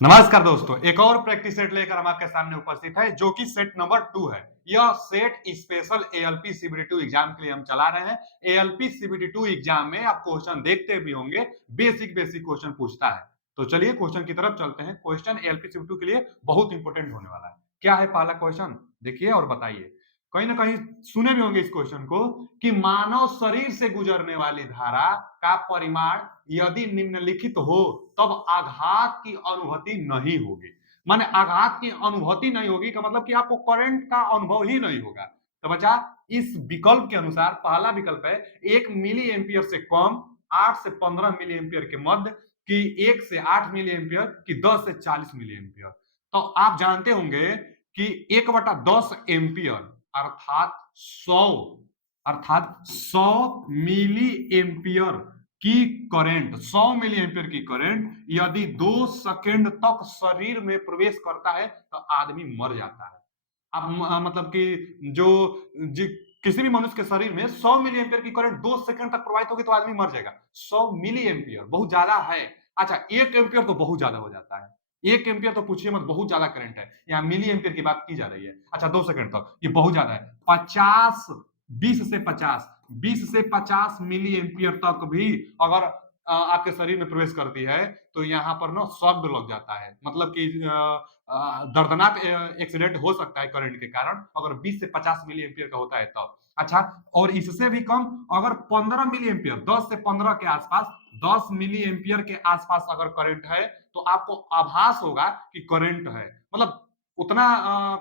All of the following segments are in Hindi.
नमस्कार दोस्तों, एक और प्रैक्टिस सेट लेकर हम आपके सामने उपस्थित है जो कि सेट नंबर 2 है। यह सेट स्पेशल एएलपी सीबीटी2 एग्जाम के लिए हम चला रहे हैं। एएलपी सीबीटी2 एग्जाम में आप क्वेश्चन देखते भी होंगे, बेसिक क्वेश्चन पूछता है। तो चलिए क्वेश्चन की तरफ चलते हैं। क्वेश्चन एएलपी सीबीटी2 के लिए बहुत इंपॉर्टेंट होने वाला है। क्या है पहला क्वेश्चन, देखिए और बताइए। कहीं ना कहीं सुने भी होंगे इस क्वेश्चन को कि मानव शरीर से गुजरने वाली धारा का परिमाण यदि निम्नलिखित हो तब आघात की अनुभूति नहीं होगी। माने आघात की अनुभूति नहीं होगी का मतलब कि आपको करंट का अनुभव ही नहीं होगा। तो बच्चा इस विकल्प के अनुसार पहला विकल्प है 1 मिली एम्पियर से कम, 8 से 15 मिली एम्पियर के मध्य, कि 1 से 8 मिली एम्पियर, कि 10 से 40 मिली एम्पियर। तो आप जानते होंगे कि 1/10 एम्पियर अर्थात 100 मिली एम्पियर की करंट, 100 मिली एम्पियर की करंट यदि 2 सेकंड तक शरीर में प्रवेश करता है तो आदमी मर जाता है। अब मतलब कि किसी भी मनुष्य के शरीर में 100 मिली एम्पियर की करंट 2 सेकंड तक प्रवाहित होगी तो आदमी मर जाएगा। 100 मिली एम्पियर बहुत ज्यादा है। अच्छा, 1 एम्पियर तो बहुत ज्यादा हो जाता है। 1 एम्पियर तो पूछिए मत, बहुत ज्यादा करंट है। यहाँ मिली एम्पियर की बात की जा रही है। अच्छा, 2 सेकंड तक ये बहुत ज्यादा है। 50 20 से 50 मिली एम्पियर तक भी अगर आपके शरीर में प्रवेश करती है तो यहाँ पर ना शब्द लग जाता है। मतलब कि दर्दनाक एक्सीडेंट हो सकता है करंट के कारण, अगर 20 से 50 मिली एम्पियर का होता है तब। अच्छा, और इससे भी कम अगर 15 मिली एम्पियर, 10 से 15 के आसपास, 10 मिली एम्पियर के आसपास अगर करंट है तो आपको आभास होगा कि करंट है। मतलब उतना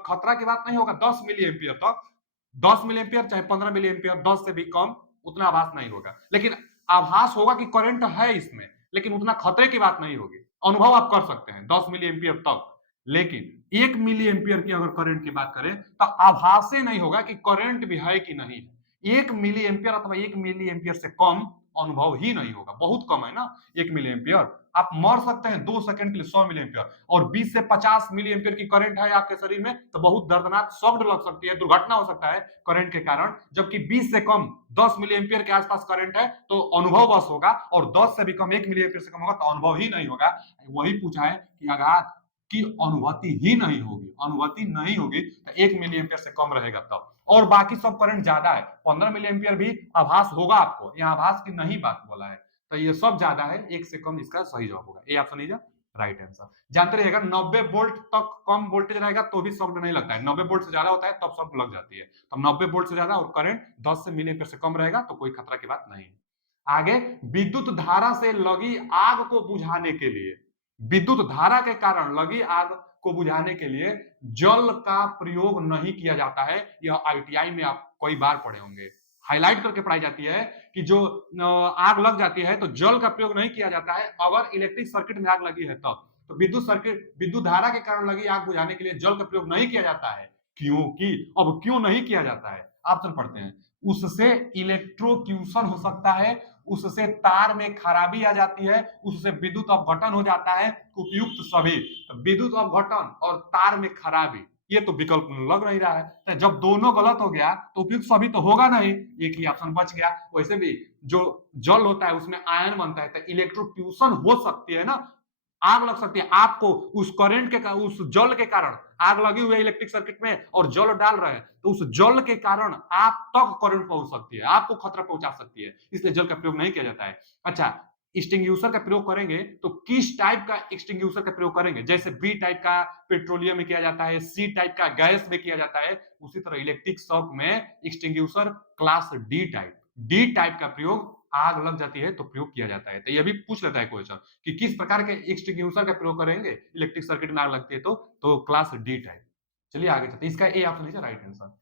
खतरा की बात नहीं होगा 10 मिली एम्पियर तक। 10 मिली एम्पियर चाहे 15 मिली एम्पियर, 10 से भी कम उतना आभास नहीं होगा, लेकिन आभास होगा कि करंट है इसमें, लेकिन उतना खतरे की बात नहीं होगी। अनुभव आप कर सकते हैं 10 मिली एम्पियर तक। लेकिन 1 मिली एम्पियर की अगर करंट की बात करें तो आभास ही नहीं होगा कि करंट भी है कि नहीं। 1 मिली एम्पियर अथवा 1 मिली एम्पियर से कम अनुभव ही नहीं होगा। बहुत कम है ना 1 मिली एम्पियर। आप मर सकते हैं 2 सेकंड के लिए 100 मिली एम्पियर, और 20 से 50 मिली एम्पियर की करंट है आपके शरीर में तो बहुत दर्दनाक शॉक लग सकती है, दुर्घटना हो सकता है करंट के कारण। जबकि 20 से कम 10 मिली एम्पियर के आसपास करंट है तो अनुभव बस होगा, और 10 से भी कम 1 मिली एम्पियर से कम होगा तो अनुभव ही नहीं होगा। वही पूछा है कि आघात की अनुभूति ही नहीं होगी, अनुभूति नहीं होगी तो 1 मिली एम्पियर से कम रहेगा तब। और बाकी सब करंट ज्यादा है, 15 मिली एम्पियर भी आभास होगा आपको, यहाँ आभास की नहीं बात बोला है। तो ये सब ज्यादा है, 1 से कम इसका सही जवाब होगा। A option is right answer. जानते रहिएगा 90 वोल्ट तक कम वोल्टेज रहेगा तो भी शॉक नहीं लगता है, 90 वोल्ट से ज्यादा होता है तब शॉक लग जाती है। तो 90 वोल्ट से ज्यादा और करंट 10 से मिली एम्पियर से कम रहेगा तो कोई खतरा की बात नहीं है। आगे, विद्युत धारा से लगी आग को बुझाने के लिए, विद्युत धारा के कारण लगी आग को बुझाने के लिए जल का प्रयोग नहीं किया जाता है। यह आईटीआई में आप कई बार पढ़े होंगे, हाईलाइट करके पढ़ाई जाती है कि जो आग लग जाती है तो जल का प्रयोग नहीं किया जाता है। अगर इलेक्ट्रिक सर्किट में आग लगी है तब तो विद्युत धारा के कारण लगी आग बुझाने के लिए जल का प्रयोग नहीं किया जाता है। क्योंकि अब क्यों नहीं किया जाता है, ऑप्शन पढ़ते हैं। उससे इलेक्ट्रोक्यूशन हो सकता है, उससे तार में खराबी आ जाती है, उससे विद्युत अपघटन हो जाता है, उपयुक्त सभी। विद्युत अपघटन और तार में खराबी, ये तो विकल्प लग नहीं रहा है। तो जब दोनों गलत हो गया तो उपयुक्त सभी तो होगा नहीं, एक ही ऑप्शन बच गया। वैसे भी जो जल होता है उसमें आयन बनता है तो इलेक्ट्रोक्यूशन हो सकती है ना, आग लग सकती है आपको। उस करंट के उस जल के कारण आग लगी हुई है इलेक्ट्रिक सर्किट में और जल डाल रहे हैं तो उस जल के कारण आप तक करंट पहुंच सकती है, आपको खतरा पहुंचा सकती है, इसलिए जल का प्रयोग नहीं किया जाता है। अच्छा, एक्सटिंग्यूशर का प्रयोग करेंगे तो किस टाइप का एक्सटिंग्यूशर का प्रयोग करेंगे? जैसे बी टाइप का पेट्रोलियम में किया जाता है, सी टाइप का गैस में किया जाता है, उसी तरह इलेक्ट्रिक शॉक में एक्सटिंग्यूशर क्लास डी टाइप का प्रयोग आग लग जाती है तो प्रयोग किया जाता है। तो यह भी पूछ लेता है क्वेश्चन कि किस प्रकार के एक्सटिंग्विशर का प्रयोग करेंगे इलेक्ट्रिक सर्किट में आग लगती है तो क्लास डी टाइप। चलिए आगे चलते हैं, इसका ए ऑप्शन लीजिए राइट आंसर।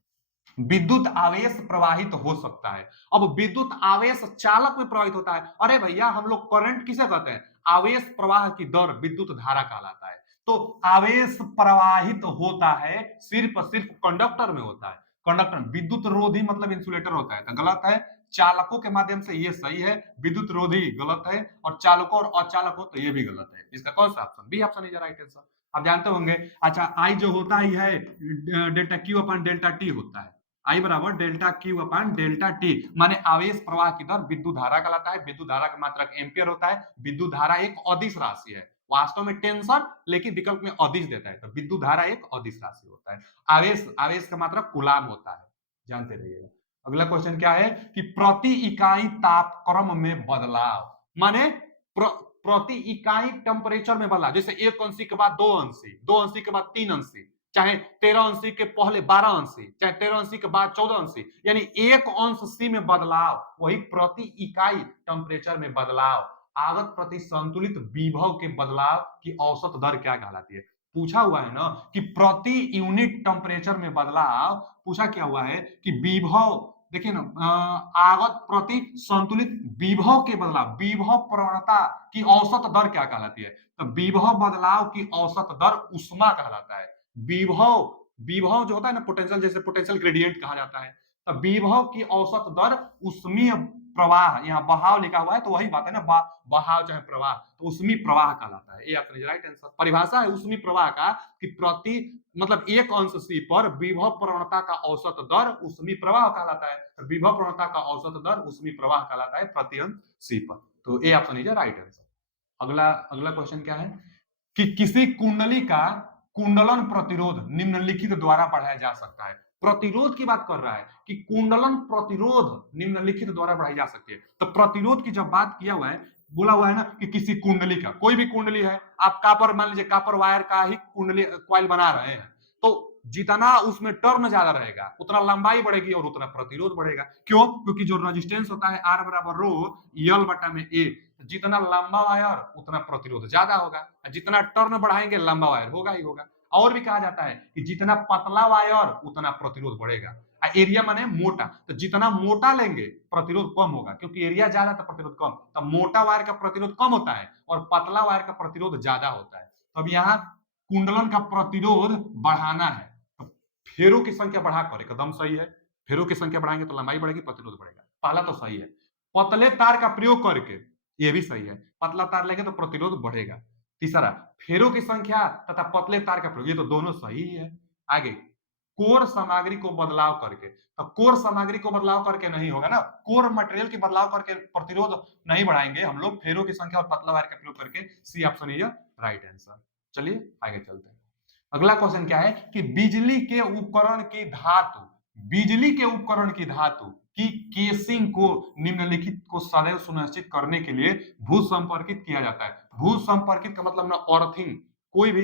विद्युत आवेश प्रवाहित हो सकता है। अब विद्युत आवेश चालक में प्रवाहित होता है। अरे भैया, हम लोग करंट किसे कहते हैं? आवेश प्रवाह की दर विद्युत धारा कहलाता है। तो आवेश प्रवाहित होता है सिर्फ कंडक्टर में होता है। कंडक्टर विद्युत रोधी मतलब इंसुलेटर होता है, तो गलत है। चालकों के माध्यम से ये सही है, विद्युत रोधी गलत है, और चालकों और अचालकों तो ये भी गलत है। इसका कौन सा option? B option is right answer. आप जानते होंगे। अच्छा, आई जो होता ही है delta Q upon delta T होता है। आई बराबर delta Q upon delta T, माने आवेश प्रवाह की दर विद्युत धारा कहलाता है। विद्युत धारा का मात्रक एम्पियर होता है। विद्युत धारा एक अदिश राशि है, वास्तव में टेंशन, लेकिन विकल्प में अदिश देता है, तो विद्युत धारा एक अदिश राशि होता है। आवेश, आवेश का मात्रा कूलाम होता है, जानते रहिएगा। अगला क्वेश्चन क्या है कि प्रति इकाई तापक्रम में बदलाव, माने प्रति इकाई टेम्परेचर में बदलाव, जैसे 1 अंशी के बाद 2 अंशी, 2 अंशी के बाद 3 अंशी, चाहे 13 अंशी के पहले 12 अंशी, चाहे 13 अंशी के बाद 14 अंशी, यानी 1 अंश सी में बदलाव, वही प्रति इकाई टेम्परेचर में बदलाव। आगत प्रति संतुलित विभव के बदलाव की औसत दर क्या कहलाती है? पूछा हुआ है ना कि प्रति यूनिट टेम्परेचर में बदलाव, पूछा क्या हुआ है कि विभव, देखिए ना, आगत प्रति संतुलित विभव के बदलाव, विभव प्रवणता की औसत दर क्या कहलाती है? तो विभव बदलाव की औसत दर ऊष्मा कहलाता है। विभव, विभव जो होता है ना पोटेंशियल, जैसे पोटेंशियल ग्रेडियंट कहा जाता है, तो विभव की औसत दर ऊष्मीय प्रवाह, यहाँ बहाव लिखा हुआ है तो वही बात है ना, बहाव चाहे प्रवाह, तो ऊष्मी प्रवाह कहलाता है। ये आपने राइट आंसर, परिभाषा है ऊष्मी प्रवाह का कि प्रति मतलब 1 अंश सी पर विभव प्रवणता का औसत दर ऊष्मी प्रवाह कहलाता है। तो विभव प्रवणता का औसत दर ऊष्मी प्रवाह कहलाता है प्रति अंश सी पर। तो ये ऑप्शन इज राइट आंसर। अगला अगला क्वेश्चन क्या है कि किसी कुंडली का कुंडलन प्रतिरोध निम्नलिखित द्वारा बढ़ाया जा सकता है। प्रतिरोध की बात कर रहा है कि कुंडलन प्रतिरोध निम्नलिखित द्वारा बढ़ाई जा सकती है। तो प्रतिरोध की जब बात किया हुआ है, बोला हुआ है ना कि किसी कुंडली का, कोई भी कुंडली है, आप कापर, मान लीजिए कापर वायर का ही कुंडली कॉइल बना रहे हैं, तो जितना उसमें टर्न ज्यादा रहेगा उतना लंबाई बढ़ेगी और उतना प्रतिरोध बढ़ेगा। क्यों? क्योंकि जो रेजिस्टेंस होता है आर बराबर रो यल बटा में ए, जितना लंबा वायर उतना प्रतिरोध ज्यादा होगा, जितना टर्न बढ़ाएंगे लंबा वायर होगा ही होगा। और भी कहा जाता है कि जितना पतला वायर उतना प्रतिरोध बढ़ेगा। एरिया माने मोटा, तो जितना मोटा लेंगे प्रतिरोध कम होगा, क्योंकि एरिया ज्यादा तो प्रतिरोध कम, तो मोटा वायर का प्रतिरोध कम होता है और पतला वायर का प्रतिरोध ज्यादा होता है। तो अब यहाँ कुंडलन का प्रतिरोध बढ़ाना है, तो फेरों की संख्या बढ़ाकर, एकदम सही है, फेरों की संख्या बढ़ाएंगे तो लंबाई बढ़ेगी, प्रतिरोध बढ़ेगा, पहला तो सही है। पतले तार का प्रयोग करके, ये भी सही है, पतला तार लेंगे तो प्रतिरोध बढ़ेगा। तीसरा, फेरों की संख्या तथा पतले तार का प्रयोग, ये तो दोनों सही है। आगे, कोर सामग्री को बदलाव करके, तो कोर सामग्री को बदलाव करके नहीं होगा ना, कोर मटेरियल की बदलाव करके प्रतिरोध नहीं बढ़ाएंगे हम लोग, फेरों की संख्या और पतला वायर का प्रयोग करके। C option is right answer. चलिए आगे चलते हैं। अगला क्वेश्चन क्या है कि बिजली के उपकरण की धातु, बिजली के उपकरण की धातु की केसिंग को निम्नलिखित को सदैव सुनिश्चित करने के लिए भू संपर्कित किया जाता है। भू संपर्कित का मतलब ना अर्थिंग, कोई भी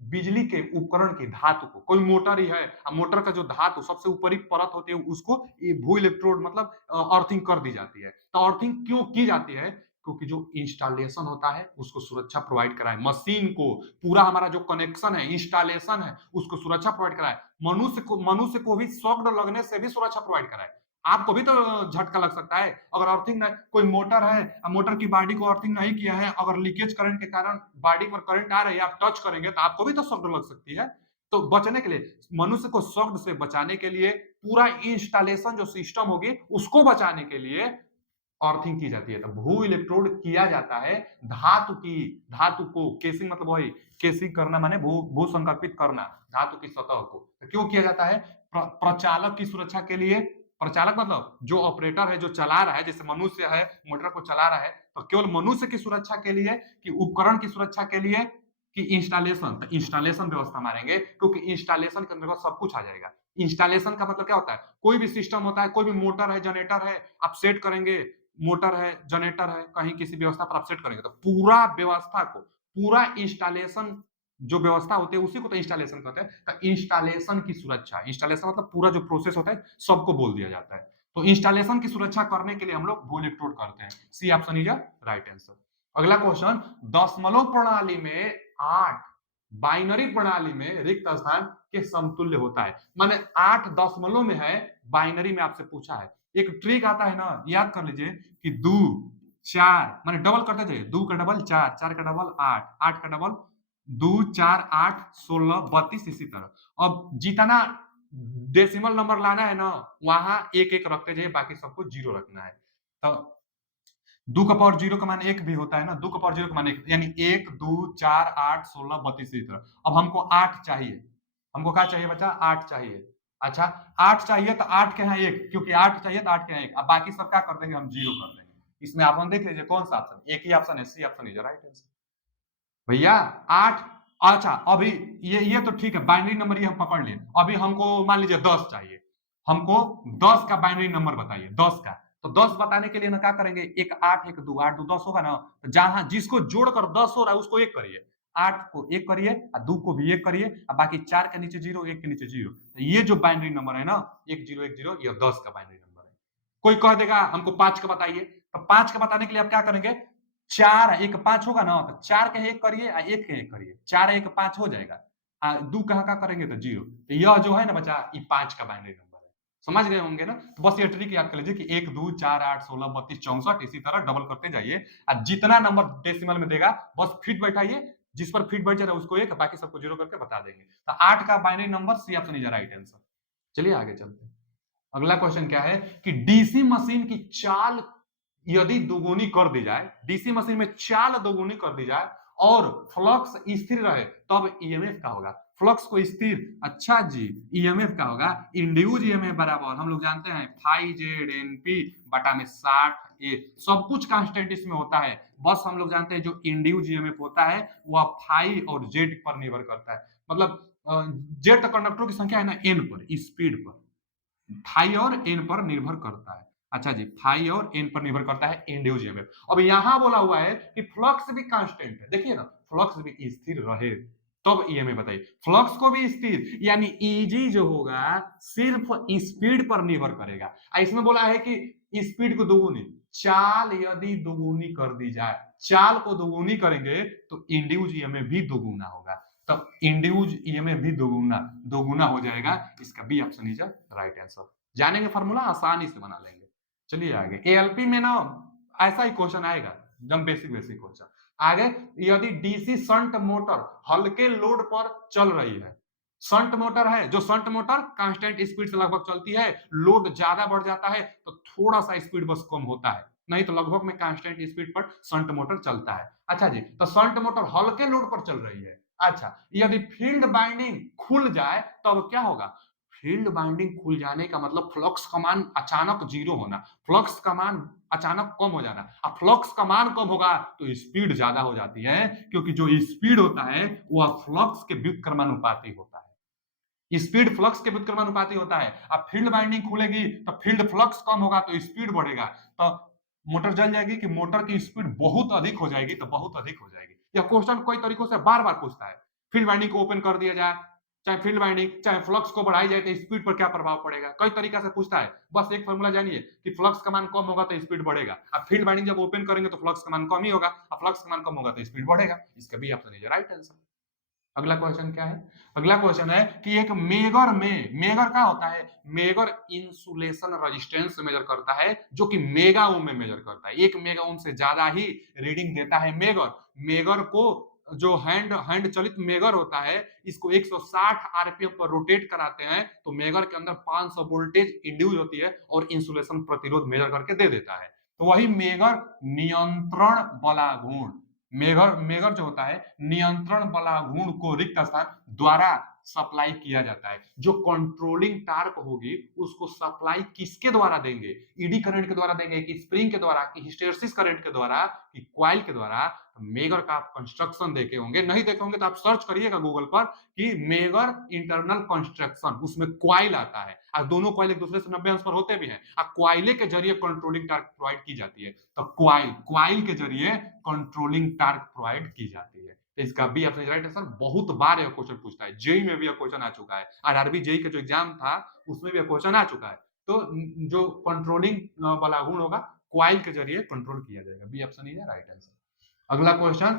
बिजली के उपकरण की धातु को, कोई मोटर ही है, मोटर का जो धातु सबसे ऊपरी परत होती है उसको ये भू इलेक्ट्रोड मतलब अर्थिंग कर दी जाती है। तो अर्थिंग क्यों की जाती है? क्योंकि जो इंस्टॉलेशन होता है उसको सुरक्षा प्रोवाइड कराए, मशीन को, पूरा हमारा जो कनेक्शन है, इंस्टॉलेशन है, उसको सुरक्षा प्रोवाइड कराए, मनुष्य को भी शॉक लगने से भी सुरक्षा प्रोवाइड कराए। आपको भी तो झटका लग सकता है अगर अर्थिंग नहीं, कोई मोटर है, मोटर की बॉडी को अर्थिंग नहीं किया है, अगर लीकेज करंट के कारण बॉडी पर करंट आ रही है, आप टच करेंगे तो आपको भी तो शॉक लग सकती है। तो बचने के लिए, मनुष्य को शॉक से बचाने के लिए, पूरा इंस्टॉलेशन जो सिस्टम होगी उसको बचाने के लिए अर्थिंग की जाती है। तो भू इलेक्ट्रोड किया जाता है धातु की, धातु को, केसिंग मतलब वही, केसिंग करना माने भू भू संकल्पित करना धातु की सतह को। तो क्यों किया जाता है? प्रचालक की सुरक्षा के लिए, प्रचालक मतलब जो ऑपरेटर है, जो चला रहा है, जैसे मनुष्य है मोटर को चला रहा है, तो केवल मनुष्य की सुरक्षा के लिए कि उपकरण की सुरक्षा के लिए कि इंस्टॉलेशन, तो इंस्टॉलेशन व्यवस्था मारेंगे क्योंकि इंस्टॉलेशन के अंतर्गत सब कुछ आ जाएगा। इंस्टॉलेशन का मतलब क्या होता है? कोई भी सिस्टम होता है, कोई भी मोटर है, जनरेटर है, आप सेट करेंगे, मोटर है, जनरेटर है, कहीं किसी व्यवस्था पर आप सेट करेंगे तो पूरा व्यवस्था को, पूरा इंस्टॉलेशन जो व्यवस्था होती है उसी को तो इंस्टॉलेशन कहते हैं। तो इंस्टॉलेशन की सुरक्षा, इंस्टॉलेशन मतलब पूरा जो प्रोसेस होता है सबको बोल दिया जाता है। तो इंस्टॉलेशन की सुरक्षा करने के लिए हम लोग भू इलेक्ट्रोड करते हैं। C option is right answer. अगला क्वेश्चन, दशमलव प्रणाली में 8 बाइनरी प्रणाली में रिक्त स्थान के समतुल्य होता है, माने 8 दशमलव में है, बाइनरी में आपसे पूछा है। एक ट्रिक आता है ना, याद कर लीजिए कि 2 4 माने डबल करते जाइए, 2 का डबल 4, 4 का डबल 8, 8 का डबल 2 4 8 16 32, इसी तरह। अब जितना डेसिमल नंबर लाना है ना, वहां एक एक रखते जाइए, बाकी सबको जीरो रखना है। तो 2 का पावर 0 का मान 1 भी होता है ना, 2 का पावर 0 का मान 1, यानी 1 2 4 8 16 32, इसी तरह। अब हमको 8 चाहिए, हमको क्या चाहिए बच्चा? 8 चाहिए। अच्छा, 8 चाहिए तो 8 के यहाँ 1, क्योंकि 8 चाहिए तो 8 के यहाँ 1, अब बाकी सब क्या कर देंगे? हम 0 कर देंगे। इसमें आप देख लीजिए कौन सा ऑप्शन, एक ही ऑप्शन है, C option is right answer. भैया 8, अच्छा अभी ये तो ठीक है, बाइनरी नंबर ये हम पकड़ लिए। अभी हमको मान लीजिए 10 चाहिए, हमको 10 का बाइनरी नंबर बताइए, 10 का। तो 10 बताने के लिए ना क्या करेंगे, एक 8 एक 2, 8 2 10 होगा ना, तो जहां जिसको जोड़कर 10 हो रहा है उसको एक करिए, 8 को एक करिए और 2 को भी एक करिए, और बाकी 4 के नीचे 0, 1 के नीचे 0। तो ये जो बाइनरी नंबर है ना 1010, ये 10 का बाइनरी नंबर है। कोई कह देगा हमको 5 का बताइए, तो 5 का बताने के लिए आप क्या करेंगे, 4 एक 5 होगा ना, तो 4 के एक करिए और 1 के एक करिए, 4 1 5 हो जाएगा। 2 कहाँ का करेंगे तो 0। तो यह जो है ना बच्चा, ये 5 का बाइनरी नंबर है। समझ गए होंगे ना? तो बस ये ट्रिक याद कर लीजिए कि 1 2 4 8 16 32 64, इसी तरह डबल करते जाइए, और जितना नंबर डेसिमल में देगा बस फिट बैठाइए, जिस पर फिट बैठ जा रहा है उसको 1, बाकी सबको 0 करके बता देंगे। तो 8 का binary number C option is right answer. चलिए आगे चलते हैं। अगला क्वेश्चन क्या है कि डीसी मशीन की चाल यदि दोगुनी कर दी जाए, डीसी मशीन में चाल दोगुनी कर दी जाए और फ्लक्स स्थिर रहे, तब ईएमएफ का होगा। फ्लक्स को स्थिर, अच्छा जी, ईएमएफ का होगा इंड्यूज ईएमएफ बराबर हम लोग जानते हैं फाई जेड एनपी बटा में 60 ए, सब कुछ कांस्टेंट इसमें होता है। बस हम लोग जानते हैं जो इंड्यूज ईएमएफ होता है वह फाई और जेड पर निर्भर करता है, मतलब जेड तक कंडक्टरों की संख्या है ना एन पर, स्पीड पर, फाई और एन पर निर्भर करता है। अच्छा जी, फाई और एन पर निर्भर करता है इंड्यूस ईएमएफ। अब यहां बोला हुआ है कि फ्लक्स भी कांस्टेंट है, देखिए ना, फ्लक्स भी स्थिर रहे तब ईएमएफ बताइए। फ्लक्स को भी स्थिर, यानी ईजी जो होगा सिर्फ स्पीड पर निर्भर करेगा। इसमें बोला है कि स्पीड को दोगुनी, चाल यदि दोगुनी कर दी जाए, चाल को दोगुनी करेंगे तो इंड्यूस ईएमएफ भी दोगुना होगा, तब इंड्यूज ईएमएफ भी दोगुना दोगुना हो जाएगा। इसका B option is right answer. जानेंगे फॉर्मूला, आसानी से बना लेंगे। चलिए आगे, एएलपी में ना ऐसा ही क्वेश्चन आएगा, एकदम बेसिक बेसिक क्वेश्चन। आगे, यदि डीसी शंट मोटर हल्के लोड पर चल रही है, शंट मोटर है, जो शंट मोटर कांस्टेंट स्पीड से लगभग चलती है, लोड ज्यादा बढ़ जाता है तो थोड़ा सा स्पीड बस कम होता है, नहीं तो लगभग में कांस्टेंट स्पीड पर शंट मोटर चलता है। अच्छा जी, तो शंट मोटर हल्के लोड पर चल रही है। अच्छा, यदि फील्ड बाइंडिंग खुल जाए तब क्या होगा, फील्ड बाइंडिंग खुल जाने का मतलब फ्लक्स का मान अचानक जीरो होना, फ्लक्स का मान अचानक कम हो जाना। अब फ्लक्स का मान कम होगा तो स्पीड ज्यादा हो जाती है, क्योंकि जो स्पीड होता है वह फ्लक्स के व्युत्क्रमानुपाती होता है, स्पीड फ्लक्स के व्युत्क्रमानुपाती होता है। अब फील्ड बाइंडिंग खुलेगी तो फील्ड फ्लक्स कम होगा तो स्पीड बढ़ेगा, तो मोटर जल जाएगी कि मोटर की स्पीड बहुत अधिक हो जाएगी, तो बहुत अधिक हो जाएगी। यह क्वेश्चन कई तरीकों से बार बार पूछता है, फील्ड बाइंडिंग को ओपन कर दिया जाए, चाहे फील्ड बाइंडिंग चाहे फ्लक्स को बढ़ाई जाए तो स्पीड पर क्या प्रभाव पड़ेगा, कई तरीका से पूछता है। बस एक फॉर्मूला जानिए कि फ्लक्स का मान कम होगा तो स्पीड बढ़ेगा, अब फील्ड बाइंडिंग जब ओपन करेंगे तो फ्लक्स का मान कम ही होगा, अब फ्लक्स का मान कम होगा तो स्पीड बढ़ेगा। इसका भी ऑप्शन है राइट आंसर। अगला क्वेश्चन क्या है, अगला क्वेश्चन है कि एक मेगर में, मेगर क्या होता है, मेगर इंसुलेशन रेजिस्टेंस मेजर करता है, जो कि मेगा ओम में मेजर करता है, 1 मेगा ओम से ज्यादा ही रीडिंग देता है मेगर। मेगर को जो हैंड हैंड चलित मेगर होता है, इसको 160 आरपीएम पर रोटेट कराते हैं तो मेगर के अंदर 500 वोल्टेज इंड्यूस होती है और इंसुलेशन प्रतिरोध मेजर करके दे देता है। तो वही मेगर नियंत्रण बलागुण, मेगर मेगर जो होता है नियंत्रण बलागुण को रिक्त स्थान द्वारा सप्लाई किया जाता है। जो कंट्रोलिंग टार्क होगी उसको सप्लाई किसके द्वारा देंगे, ईडी करंट के द्वारा देंगे कि स्प्रिंग के द्वारा कि हिस्टेरेसिस करंट के द्वारा कि कॉइल के द्वारा। मेगर का आप कंस्ट्रक्शन देखे होंगे, नहीं देखे होंगे तो आप सर्च करिएगा गूगल पर कि मेगर इंटरनल कंस्ट्रक्शन, उसमें कॉइल आता है और दोनों कॉइल एक दूसरे से 90 अंश पर होते भी हैं और कॉइले के जरिए कंट्रोलिंग टार्क प्रोवाइड की जाती है। तो क्वाइल क्वाइल के जरिए कंट्रोलिंग टार्क प्रोवाइड की जाती है। तो इसका बी ऑप्शन राइट आंसर। बहुत बार यह क्वेश्चन पूछता है, जेई में भी यह क्वेश्चन आ चुका है, आरआरबी जेई का जो एग्जाम था उसमें भी यह क्वेश्चन आ चुका है। तो जो कंट्रोलिंग बलागुण होगा क्वाइल के जरिए कंट्रोल किया जाएगा, B option is right answer. अगला क्वेश्चन,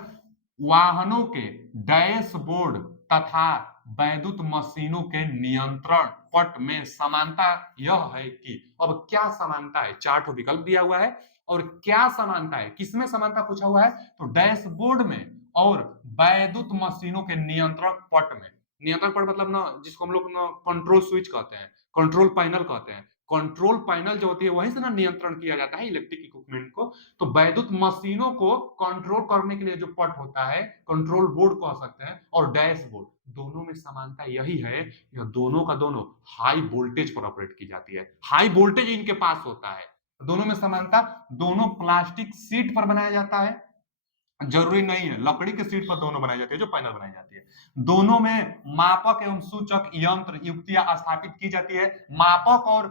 वाहनों के डैशबोर्ड तथा वैद्युत मशीनों के नियंत्रण पट में समानता यह है कि, अब क्या समानता है, चार्ट विकल्प दिया हुआ है और क्या समानता है, किसमें समानता पूछा हुआ है, तो डैशबोर्ड में और वैद्युत मशीनों के नियंत्रण पट में। नियंत्रण पट मतलब ना जिसको हम लोग ना कंट्रोल स्विच कहते हैं, कंट्रोल पैनल कहते हैं, कंट्रोल पैनल जो होती है वहीं से ना नियंत्रण किया जाता है इलेक्ट्रिक इक्विपमेंट को। तो वैद्युत मशीनों को कंट्रोल करने के लिए जो पट होता है कंट्रोल बोर्ड कह सकते हैं, और डैशबोर्ड, दोनों में समानता यही है, यह दोनों का दोनों हाई वोल्टेज पर ऑपरेट की जाती है, हाई वोल्टेज इनके पास होता है। दोनों में समानता, दोनों प्लास्टिक सीट पर बनाया जाता है, जरूरी नहीं है, लकड़ी के शीट पर दोनों बनाई जाती है, जो पैनल बनाई जाती है। दोनों में मापक एवं सूचक यंत्र युक्तियां स्थापित की जाती है। मापक और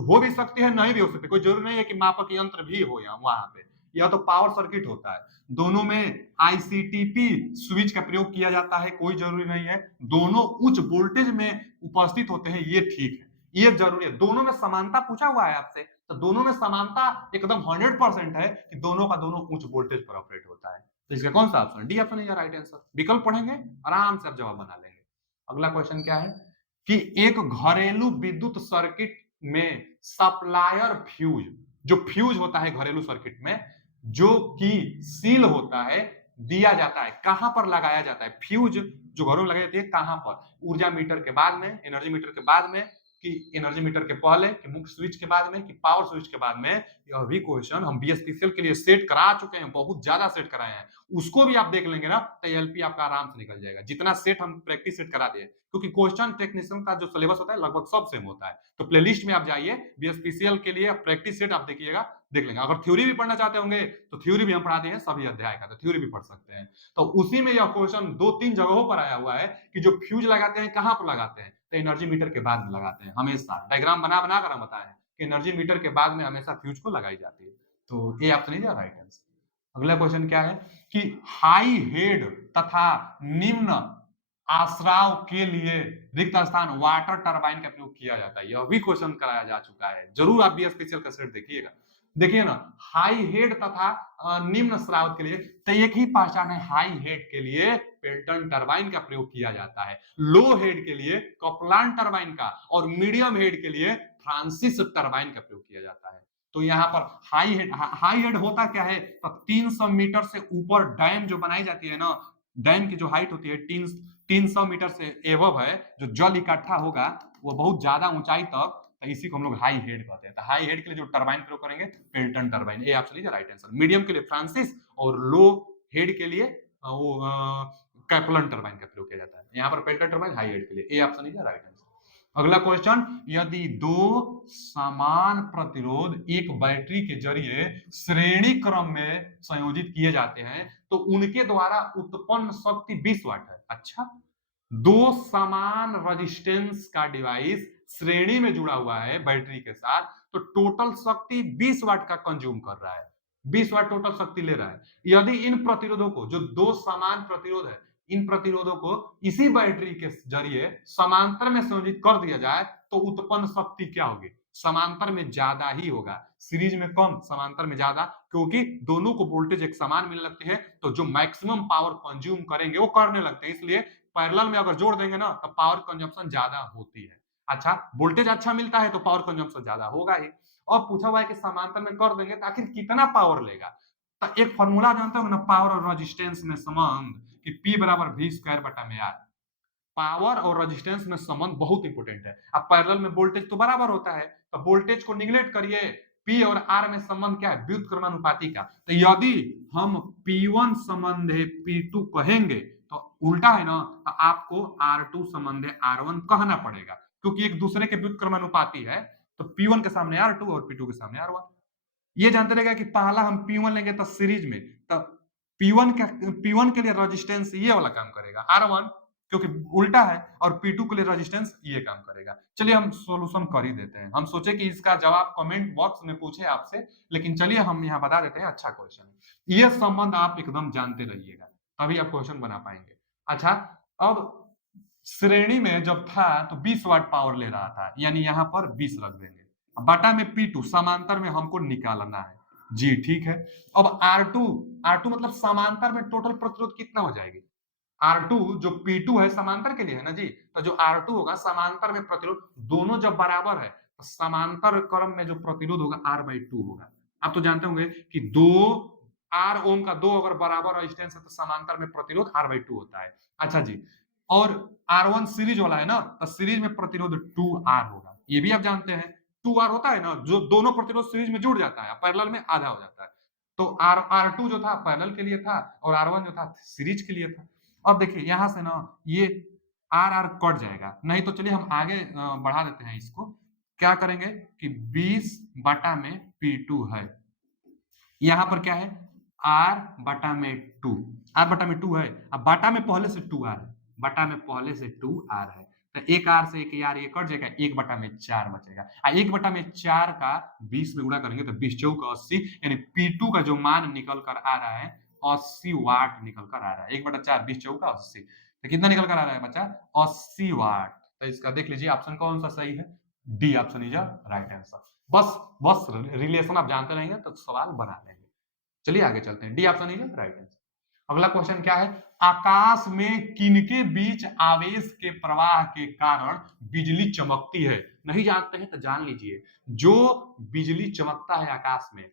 हो भी सकती है, नहीं भी हो सकती, कोई जरूरी नहीं है कि मापक यंत्र भी हो यहाँ वहां पे। यह तो पावर सर्किट होता है। दोनों में आईसीटीपी स्विच का प्रयोग किया जाता है, कोई जरूरी नहीं है। दोनों उच्च वोल्टेज में उपस्थित होते हैं, ये ठीक है, ये जरूरी है। दोनों में समानता पूछा हुआ है आपसे, तो दोनों में समानता एकदम 100% है कि दोनों का दोनों उच्च वोल्टेज पर ऑपरेट होता है। तो इसका कौन सा ऑप्शन, डी ऑप्शन है राइट आंसर। विकल्प पढ़ेंगे, आराम से आप जवाब बना लेंगे। अगला क्वेश्चन क्या है कि एक घरेलू विद्युत सर्किट में सप्लायर फ्यूज, जो फ्यूज होता है घरेलू सर्किट में, जो कि सील होता है, दिया जाता है, कहां पर लगाया जाता है फ्यूज, जो घरों में लगाई जाती है कहां पर, ऊर्जा मीटर के बाद में, एनर्जी मीटर के बाद में, कि एनर्जी मीटर के पहले, कि मुख्य स्विच के बाद में, कि पावर स्विच के बाद में। यह भी क्वेश्चन हम बीएसपीसीएल के लिए सेट करा चुके हैं, बहुत ज्यादा सेट कराए हैं। उसको भी आप देख लेंगे ना तो एलपी आपका आराम से निकल जाएगा, जितना सेट हम प्रैक्टिस सेट करा दिए, क्योंकि क्वेश्चन टेक्नीशियन का जो सिलेबस होता है लगभग सब सेम होता है। तो प्लेलिस्ट में आप जाइए, बीएसपीसीएल के लिए प्रैक्टिस सेट आप देखिएगा, देख लेंगे। अगर थ्योरी भी पढ़ना चाहते होंगे तो थ्योरी भी हम पढ़ा दिए हैं सभी अध्याय का, तो थ्योरी भी पढ़ सकते हैं। तो उसी में यह क्वेश्चन 2-3 जगहों पर आया हुआ है कि जो फ्यूज लगाते हैं कहां पर लगाते हैं, तो एनर्जी मीटर के बाद में लगाते हैं हमेशा। डायग्राम बना बना कर हम बताए हैं कि एनर्जी मीटर के बाद में हमेशा फ्यूज को लगाई जाती है। तो ये ऑप्शन इज राइट आंसर। अगला क्वेश्चन क्या है कि हाई हेड तथा निम्न आश्राव के लिए रिक्त स्थान वाटर टरबाइन का प्रयोग किया जाता है। यह भी क्वेश्चन कराया जा चुका है, जरूर आप भी स्पेशल का सेट देखिएगा। देखिए ना, हाई हेड तथा निम्न स्राव के लिए तो एक ही पहचान है, हाई हेड के लिए पेल्टन टरबाइन का प्रयोग किया जाता है, लो हेड के लिए कपलान टरबाइन का, और मीडियम हेड के लिए फ्रांसिस टरबाइन का प्रयोग किया जाता है। तो यहाँ पर हाई हेड होता क्या है, तो 300 मीटर से ऊपर डैम जो बनाई जाती है ना, डैम की जो हाइट होती है 300 मीटर से एवब है, जो जल इकट्ठा होगा वो बहुत ज्यादा ऊंचाई तक, तो इसी को हम लोग हाई हेड कहते हैं। तो हाई हेड के लिए जो टरबाइन प्रयोग करेंगे पेल्टन टरबाइन, ये आप चलिए राइट आंसर। मीडियम के लिए फ्रांसिस, और लो हेड के लिए वो कैपलन टरबाइन का प्रयोग किया जाता है। यहाँ पर पेल्टन टरबाइन हाई हेड के लिए, ये ऑप्शन इज राइट आंसर। अगला क्वेश्चन, यदि दो समान प्रतिरोध एक बैटरी के जरिए श्रेणी क्रम में संयोजित किए जाते हैं तो उनके द्वारा उत्पन्न शक्ति 20 वाट है। अच्छा, दो समान रेजिस्टेंस का डिवाइस श्रेणी में जुड़ा हुआ है बैटरी के साथ, तो टोटल शक्ति 20 वाट का कंज्यूम कर रहा है, 20 वाट टोटल शक्ति ले रहा है। यदि इन प्रतिरोधों को, जो दो समान प्रतिरोध है, इन प्रतिरोधों को इसी बैटरी के जरिए समांतर में संयोजित कर दिया जाए तो उत्पन्न शक्ति क्या होगी, समांतर में ज्यादा ही होगा, सीरीज में कम, समांतर में ज्यादा, क्योंकि दोनों को वोल्टेज एक समान मिलने लगती है, तो जो मैक्सिमम पावर कंज्यूम करेंगे वो करने लगते हैं, इसलिए पैरेलल में अगर जोड़ देंगे ना तो पावर कंजम्पशन ज्यादा होती है। अच्छा, वोल्टेज अच्छा मिलता है तो पावर कंजम्पशन ज्यादा होगा ही। अब पूछा हुआ है कि समांतर में कर देंगे तो आखिर कितना पावर लेगा, तो एक फॉर्मूला जानते हो ना, पावर और रेजिस्टेंस में संबंध, कि P बराबर V स्क्वायर बटा में R। पावर और रेजिस्टेंस में संबंध बहुत इंपॉर्टेंट है। अब पैरेलल में वोल्टेज तो बराबर होता है, तो वोल्टेज को निगलेक्ट करिए, P और R में संबंध क्या है, व्युत्क्रमानुपाती का। तो यदि हम P1 संबंध है P2 कहेंगे तो उल्टा है ना, तो आपको R2 संबंध है R1 कहना पड़ेगा, क्योंकि एक दूसरे के व्युत्क्रमानुपाती है। तो P1 के सामने R2 और P2 के सामने R1। ये जानते रहेगा कि पहला हम P1 लेंगे तो सीरीज में, तो P1 के लिए रेजिस्टेंस ये वाला काम करेगा R1, क्योंकि उल्टा है, और P2 के लिए रेजिस्टेंस ये काम करेगा। चलिए हम सॉल्यूशन कर ही देते हैं। हम सोचे कि इसका जवाब कमेंट बॉक्स में पूछे आपसे, लेकिन चलिए हम यहाँ बता देते हैं। अच्छा क्वेश्चन है ये, संबंध आप एकदम जानते रहिएगा तभी आप क्वेश्चन बना पाएंगे। अच्छा, अब श्रेणी में जब था तो 20 वाट पावर ले रहा था, यानी यहाँ पर 20 रख देंगे, बटा में P2 समांतर में हमको निकालना है जी, ठीक है। अब R2 मतलब समांतर में टोटल प्रतिरोध कितना हो जाएगी, R2 जो P2 है समांतर के लिए है ना जी, तो जो R2 होगा समांतर में प्रतिरोध, दोनों जब बराबर है तो समांतर क्रम में जो प्रतिरोध होगा R/2 होगा। आप तो जानते होंगे कि 2 R ओम का 2 अगर बराबर रेजिस्टेंस है तो समांतर में प्रतिरोध R/2 होता है। अच्छा जी, और R1 सीरीज वाला है ना, तो सीरीज में प्रतिरोध 2R होगा, ये भी आप जानते हैं। 2R होता है ना, जो दोनों प्रतिरोध सीरीज में जुड़ जाता है, पैरेलल में आधा हो जाता है। तो R2 जो था पैरेलल के लिए था, और R1 जो था सीरीज के लिए था। अब देखिए यहां से ना ये R कट जाएगा, नहीं तो चलिए हम आगे बढ़ा देते हैं इसको। क्या करेंगे कि 20 बटा में P2 है, यहां पर क्या है आर बटा में 2, आर बटा में 2 है, अब बाटा में पहले से 2 आर है, बटा में पहले से 2 आर है, तो एक आर से एक आर ये कट जाएगा, 1 बटा में 4 बचेगा, 1 बटा में 4 का 20 में गुणा करेंगे तो 20 चौक 80, यानी P2 का जो मान निकल कर आ रहा है 80 वाट निकल कर आ रहा है, 1 बटा 4 20 चौक 80, तो कितना निकल कर आ रहा है बच्चा 80 वाट। तो इसका देख लीजिए ऑप्शन कौन सा सही है, D option is right answer. बस बस रिलेशन आप जानते रहेंगे तो सवाल बना लेंगे। चलिए आगे चलते हैं, D option is right answer. अगला क्वेश्चन क्या है, आकाश में किनके बीच आवेश के प्रवाह के कारण बिजली चमकती है, नहीं जानते हैं तो जान लीजिए, जो बिजली चमकता है आकाश में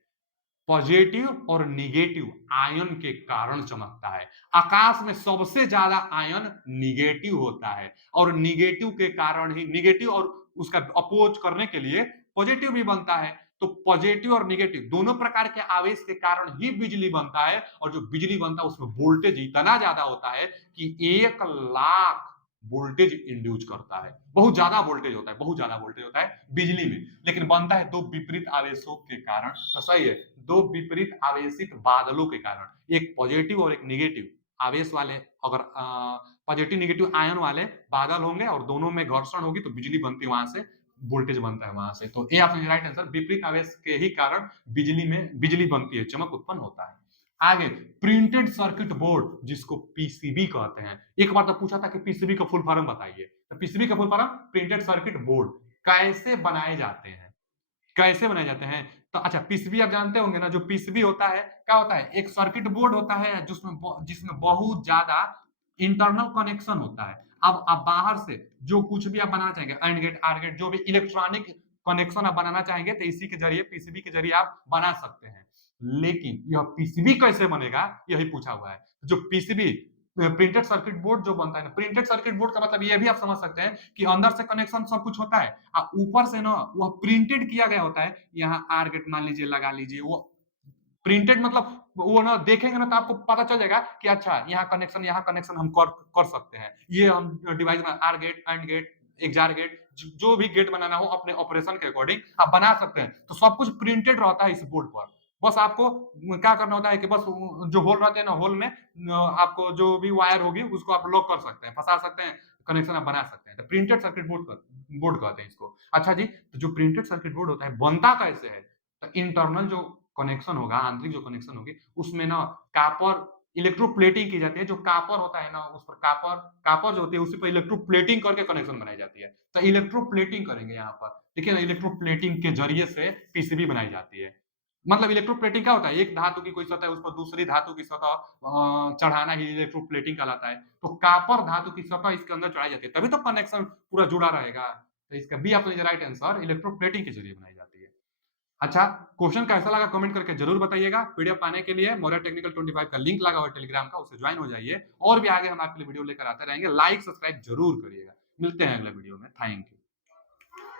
पॉजिटिव और निगेटिव आयन के कारण चमकता है। आकाश में सबसे ज्यादा आयन निगेटिव होता है और निगेटिव के कारण ही निगेटिव और उसका अपोज करने के लिए पॉजिटिव भी बनता है, तो पॉजिटिव और निगेटिव दोनों प्रकार के आवेश के कारण ही बिजली बनता है, और जो बिजली बनता है उसमें वोल्टेज इतना ज्यादा होता है कि 1 लाख वोल्टेज इंड्यूस करता है, बहुत ज्यादा वोल्टेज होता है, बहुत ज्यादा वोल्टेज होता है बिजली में, लेकिन बनता है दो विपरीत आवेशों के कारण। तो सही है, दो विपरीत आवेशित बादलों के कारण, एक पॉजिटिव और एक निगेटिव आवेश वाले, अगर पॉजिटिव निगेटिव आयन वाले बादल होंगे और दोनों में घर्षण होगी तो बिजली बनती है, वहां से वोल्टेज बनता है वहां से। तो ए ऑप्शन राइट आंसर, विपरीत आवेश के ही कारण बिजली में बिजली बनती है, चमक उत्पन्न होता है। आगे, प्रिंटेड सर्किट बोर्ड जिसको पीसीबी कहते हैं, एक बार तो पूछा था कि पीसीबी का फुल फॉर्म बताइए, तो पीसीबी का full form printed circuit board. कैसे बनाए जाते हैं, कैसे बनाए जाते हैं, तो अच्छा पीसीबी आप जानते होंगे ना, जो पीसीबी होता है क्या होता है, एक सर्किट बोर्ड होता है जिसमें बहुत ज्यादा इंटरनल कनेक्शन होता है। अब आप बाहर से जो कुछ भी आप बनाना चाहेंगे, एंड गेट आर गेट जो भी इलेक्ट्रॉनिक कनेक्शन आप बनाना चाहेंगे तो इसी के जरिए पीसीबी के जरिए आप बना सकते हैं, लेकिन यह पीसीबी कैसे बनेगा यही पूछा हुआ है। जो पीसीबी प्रिंटेड सर्किट बोर्ड जो बनता है ना, प्रिंटेड सर्किट बोर्ड का मतलब ये भी आप समझ सकते हैं कि अंदर से कनेक्शन सब कुछ होता है और ऊपर से ना वह प्रिंटेड किया गया होता है, यहाँ आर गेट मान लीजिए लगा लीजिए, वो प्रिंटेड मतलब वो ना देखेंगे ना तो आपको पता चल जाएगा कि अच्छा यहाँ कनेक्शन हम कर सकते हैं, ये हम डिवाइस में OR gate AND gate XOR gate जो भी गेट बनाना हो अपने ऑपरेशन के अकॉर्डिंग आप बना सकते हैं, तो सब कुछ प्रिंटेड रहता है इस बोर्ड पर। बस आपको क्या करना होता है कि बस जो होल रहते हैं ना, होल में आपको जो भी वायर होगी उसको आप लॉक कर सकते हैं, फंसा सकते हैं, कनेक्शन आप बना सकते हैं, तो प्रिंटेड सर्किट बोर्ड कहते हैं इसको। अच्छा जी, तो जो प्रिंटेड सर्किट बोर्ड होता है बनता कैसे है, तो इंटरनल जो कनेक्शन होगा, आंतरिक जो कनेक्शन होगी उसमें ना कापर इलेक्ट्रोप्लेटिंग की जाती है, जो कापर होता है ना उस पर कापर कापर जो होती है उसी पर इलेक्ट्रोप्लेटिंग करके कनेक्शन बनाई जाती है, तो इलेक्ट्रोप्लेटिंग करेंगे यहाँ पर, देखिए ना इलेक्ट्रोप्लेटिंग के जरिए से पीसीबी बनाई जाती है। मतलब इलेक्ट्रोप्लेटिंग क्या होता है, एक धातु की कोई सतह है उस पर दूसरी धातु की सतह चढ़ाना ही इलेक्ट्रोप्लेटिंग कहलाता है, तो कापर धातु की सतह इसके अंदर चढ़ाई जाती है, तभी तो कनेक्शन पूरा जुड़ा रहेगा। तो इसका B option is right answer, electroplating के जरिए बनाई जाती है। अच्छा, क्वेश्चन कैसा लगा कमेंट करके जरूर बताइएगा। पीडीएफ पाने के लिए मौर्य टेक्निकल 25 का लिंक लगा हुआ है टेलीग्राम का, उससे ज्वाइन हो जाइए, और भी आगे हम आपके लिए वीडियो लेकर आते रहेंगे। लाइक सब्सक्राइब जरूर करिएगा। मिलते हैं अगले वीडियो में, थैंक यू।